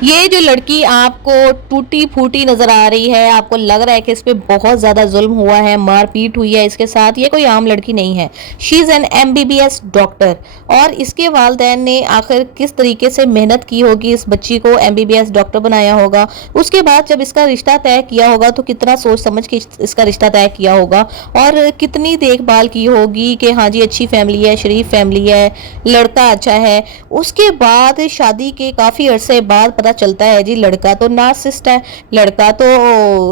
ये जो लड़की आपको टूटी फूटी नजर आ रही है, आपको लग रहा है कि इस पे बहुत ज्यादा जुल्म हुआ है, मारपीट हुई है इसके साथ, ये कोई आम लड़की नहीं है। She is an MBBS doctor. और इसके वालिदैन ने आखिर किस तरीके से मेहनत की होगी, इस बच्ची को एमबीबीएस डॉक्टर बनाया होगा। उसके बाद जब इसका रिश्ता तय किया होगा तो कितना सोच समझ के इसका रिश्ता तय किया होगा और कितनी देखभाल की होगी कि हाँ जी अच्छी फैमिली है, शरीफ फैमिली है, लड़का अच्छा है। उसके बाद शादी के काफी अरसे बाद पता चलता है जी लड़का तो नार्सिसिस्ट है, लड़का तो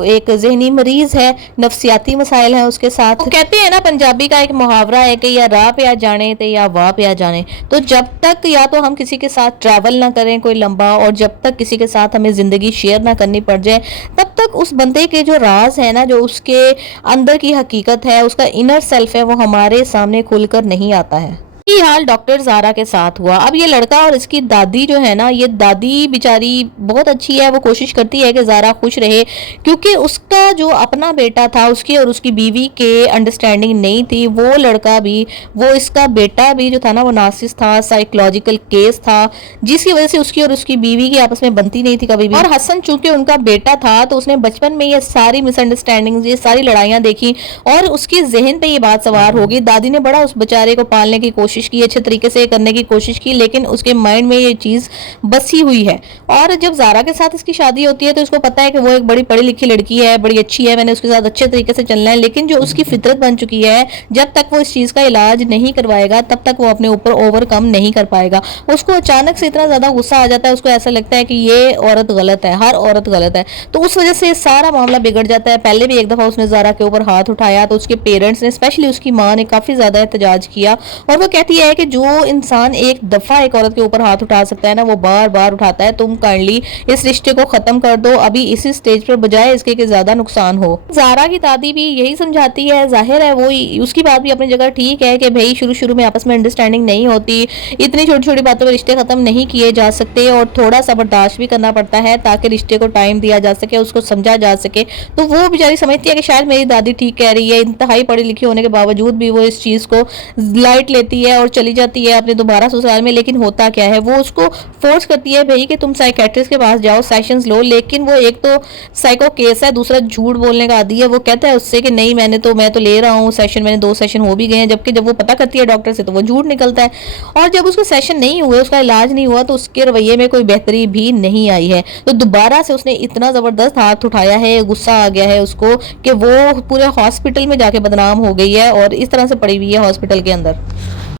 एक जहनी मरीज है, नफ्सियाती मसाइल हैं उसके साथ। तो कहते हैं ना, पंजाबी का एक मुहावरा है कि या राह पे आ जाने ते या वाह पे आ जाने। तो जब तक या तो हम किसी के साथ ट्रैवल ना करें कोई लंबा, और जब तक किसी के साथ हमें जिंदगी शेयर ना करनी पड़ जाए, तब तक उस बंदे के जो राज है ना, जो उसके अंदर की हकीकत है, उसका इनर सेल्फ है, वो हमारे सामने खुलकर नहीं आता है। यही हाल डॉक्टर ज़ारा के साथ हुआ। अब ये लड़का और इसकी दादी जो है ना, ये दादी बेचारी बहुत अच्छी है, वो कोशिश करती है कि ज़ारा खुश रहे, क्योंकि उसका जो अपना बेटा था, उसकी और उसकी बीवी के अंडरस्टैंडिंग नहीं थी। वो लड़का भी, वो इसका बेटा भी जो था ना, वो नार्सिस था, साइकोलॉजिकल केस था, जिसकी वजह से उसकी और उसकी बीवी की आपस में बनती नहीं थी कभी भी। और हसन चूंकि उनका बेटा था, तो उसने बचपन में ये सारी मिसअंडरस्टैंडिंग, ये सारी लड़ाइयाँ देखी और उसके जहन पे ये बात सवार होगी। दादी ने बड़ा उस बेचारे को पालने की कोशिश की, अच्छे तरीके से करने की कोशिश की, लेकिन उसके माइंड में ये चीज बसी हुई है। और जब ज़ारा के साथ इसकी शादी होती है तो इसको पता है कि वो एक बड़ी पढ़ी लिखी लड़की है, बड़ी अच्छी है, मैंने उसके साथ अच्छे तरीके से चलना है। लेकिन जो उसकी फितरत बन चुकी है, जब तक वो इस चीज का इलाज नहीं करवाएगा तब तक वो अपने ऊपर ओवरकम नहीं कर पाएगा। उसको अचानक से इतना ज्यादा गुस्सा आ जाता है, उसको ऐसा लगता है कि ये औरत गलत है, हर औरत गलत है। तो उस वजह से सारा मामला बिगड़ जाता है। पहले भी एक दफा उसने ज़ारा के ऊपर हाथ उठाया तो उसके पेरेंट्स ने, स्पेशली उसकी माँ ने, काफी ज्यादा एहतजाज किया। और वो कहती है कि जो इंसान एक दफा एक औरत के ऊपर हाथ उठा सकता है ना, वो बार बार उठाता है। तुम काइंडली इस रिश्ते को खत्म कर दो अभी इसी स्टेज पर, बजाय इसके कि ज्यादा नुकसान हो। ज़ारा की दादी भी यही समझाती है, जाहिर है वो उसकी बात भी अपनी जगह ठीक है कि भाई शुरू शुरू में आपस में अंडरस्टैंडिंग नहीं होती, इतनी छोटी छोटी बातों पर रिश्ते खत्म नहीं किए जा सकते और थोड़ा सा बर्दाश्त भी करना पड़ता है ताकि रिश्ते को टाइम दिया जा सके, उसको समझा जा सके। तो वो बेचारी समझती है कि शायद मेरी दादी ठीक कह रही है, इंतहाई पढ़ी लिखी होने के बावजूद भी वो इस चीज को लाइट लेती है और चली जाती है अपने दोबारा ससुराल में। लेकिन होता क्या है, वो उसको फोर्स करती है भाई कि तुम साइकेट्रिस्ट के पास जाओ, सेशंस लो। लेकिन वो एक तो साइको केस है, दूसरा झूठ बोलने का आदी है। वो कहता है उससे कि नहीं मैं तो ले रहा हूँ सेशन, मैंने 2 सेशन हो भी गए हैं, जबकि जब वो पता करती है डॉक्टर से तो वो झूठ निकलता है। और जब उसको सेशन नहीं हुए, उसका इलाज नहीं हुआ, तो उसके रवैये में कोई बेहतरी भी नहीं आई है। तो दोबारा से उसने इतना जबरदस्त हाथ उठाया है, गुस्सा आ गया है उसको कि वो पूरे हॉस्पिटल में जाके बदनाम हो गई है और इस तरह से पड़ी हुई है हॉस्पिटल के अंदर।